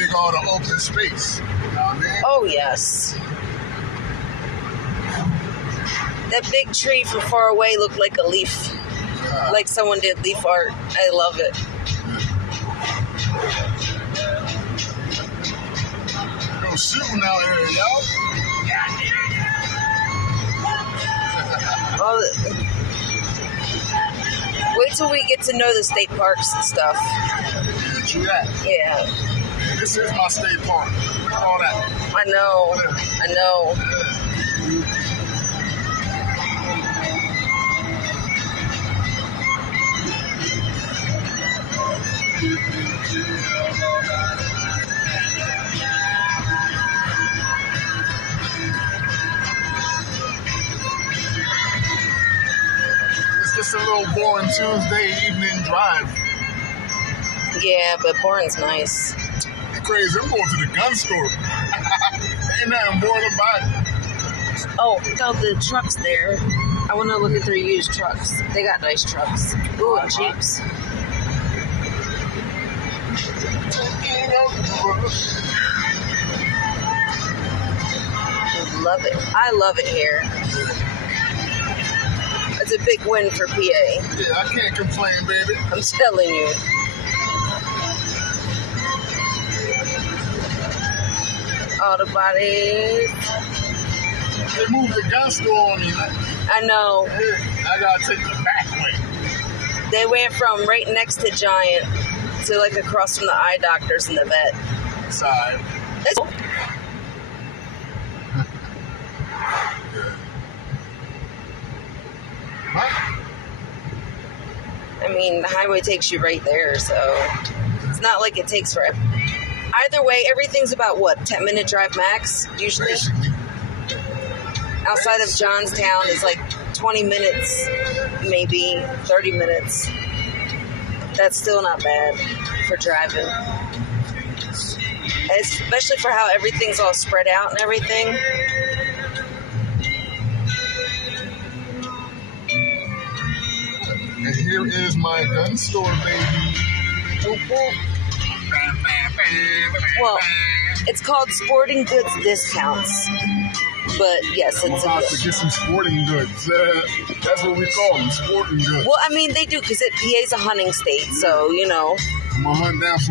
dig all the open space. You know what I mean? Oh, yes. That big tree from far away looked like a leaf. Like someone did leaf art. I love it. Yo, shooting out here, yo. Wait till we get to know the state parks and stuff. True that. Yeah. This is my state park. Look at all that. I know. It's just a little boring Tuesday evening drive. Yeah, but boring's nice. Crazy. I'm going to the gun store. Ain't nothing boring about it. Oh, so the trucks there. I want to look at their used trucks. They got nice trucks. Ooh, and Jeeps. Love it. I love it here. It's a big win for PA. Yeah, I can't complain, baby. I'm telling you. Auto bodies. They moved the gun store on me. I know. I gotta take the back way. They went from right next to Giant to like across from the eye doctors and the vet. Side. That's cool. Huh? I mean, the highway takes you right there, so it's not like it takes forever. Either way, everything's about, 10-minute drive max, usually? Basically. Outside of Johnstown is like 20 minutes, maybe 30 minutes. That's still not bad for driving. Especially for how everything's all spread out and everything. And here is my gun store, baby. Well, it's called Sporting Goods Discounts. But yes, I'm it's about to get some sporting goods. That's what we call them, sporting goods. well, I mean, they do, because PA's a hunting state, so, you know. I'm gonna hunt down some